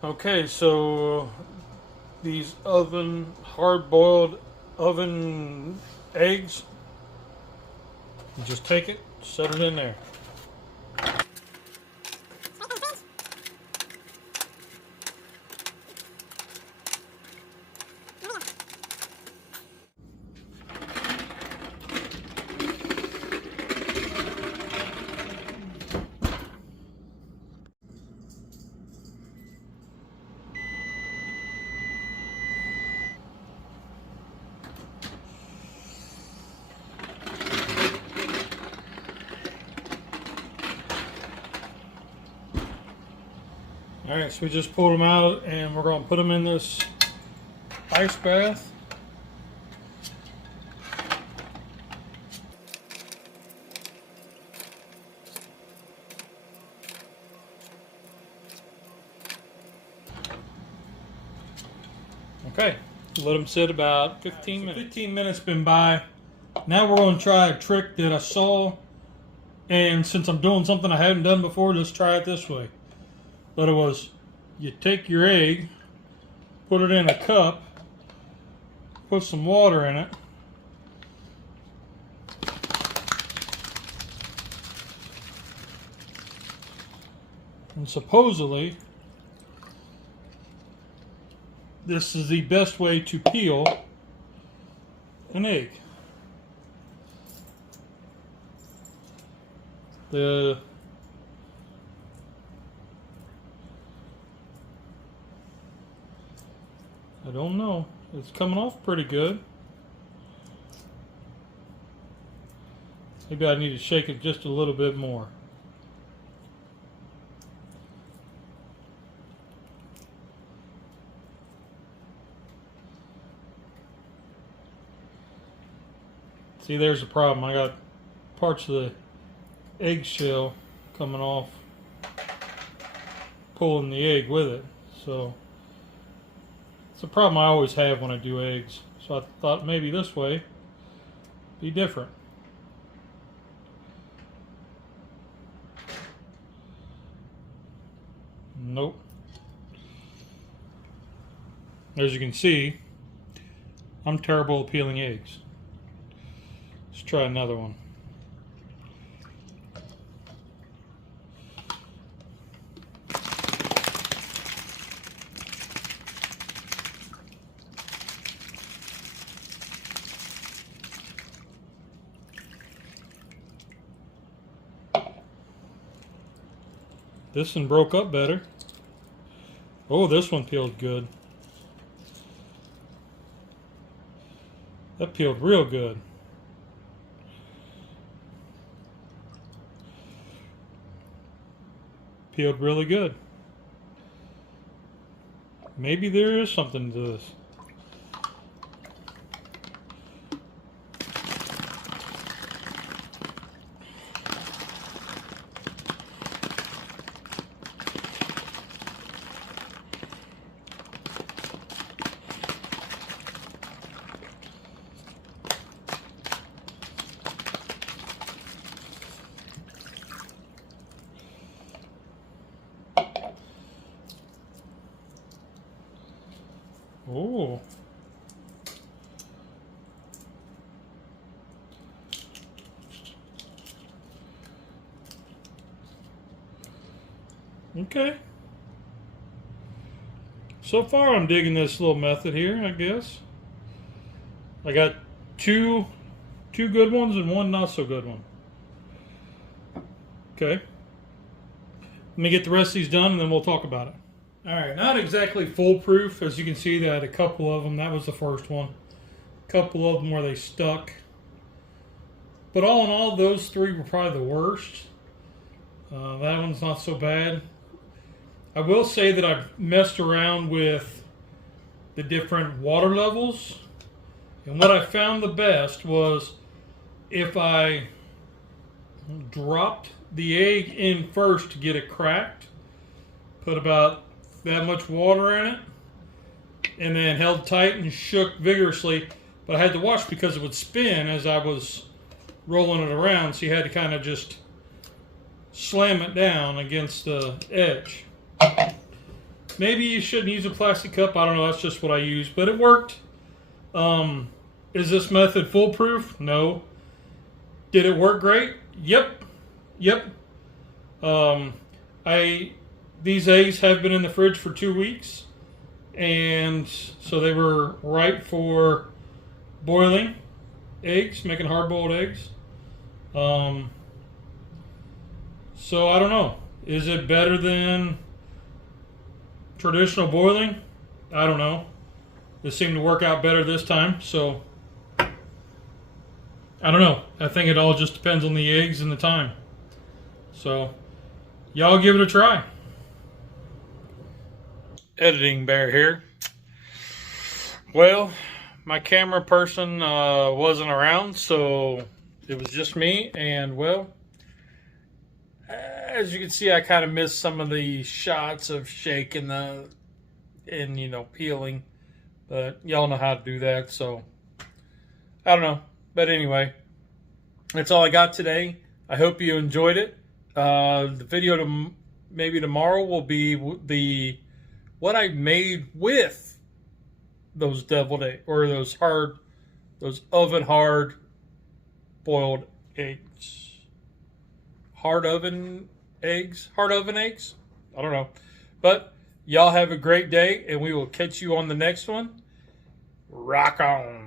Okay, so these hard-boiled oven eggs, you just take it, set it in there. Alright, so we just pulled them out and we're going to put them in this ice bath. Okay, let them sit about 15 minutes. 15 minutes been by. Now we're going to try a trick that I saw, and since I'm doing something I haven't done before, let's try it this way. But it was, you take your egg, put it in a cup, put some water in it, and supposedly this is the best way to peel an egg. I don't know. It's coming off pretty good. Maybe I need to shake it just a little bit more. See, there's the problem. I got parts of the eggshell coming off, pulling the egg with it. So it's a problem I always have when I do eggs. So I thought maybe this way be different. Nope. As you can see, I'm terrible at peeling eggs. Let's try another one. This one broke up better. Oh, this one peeled good. That peeled real good. Peeled really good. Maybe there is something to this. Oh. Okay. So far I'm digging this little method here, I guess. I got two good ones and one not so good one. Okay. Let me get the rest of these done and then we'll talk about it. Alright, not exactly foolproof. As you can see, they had a couple of them. That was the first one. A couple of them where they stuck. But all in all, those three were probably the worst. That one's not so bad. I will say that I've messed around with the different water levels. And what I found the best was if I dropped the egg in first to get it cracked, put about that much water in it, and then held tight and shook vigorously. But I had to watch because it would spin as I was rolling it around, so you had to kind of just slam it down against the edge. maybe you shouldn't use a plastic cup. I don't know. That's just what I use, but it worked. Is this method foolproof? No. Did it work great? Yep. These eggs have been in the fridge for 2 weeks, and so they were ripe for boiling eggs, making hard-boiled eggs. So I don't know. Is it better than traditional boiling? I don't know. It seemed to work out better this time, so I don't know. I think it all just depends on the eggs and the time. So y'all give it a try. Editing bear here. Well, my camera person wasn't around, so it was just me, and well, as you can see, I kind of missed some of the shots of shaking and you know, peeling, but y'all know how to do that, so I don't know. But anyway, that's all I got today. I hope you enjoyed it. The video maybe tomorrow will be what I made with those deviled eggs, or those oven hard boiled eggs. Hard oven eggs? I don't know. But y'all have a great day, and we will catch you on the next one. Rock on.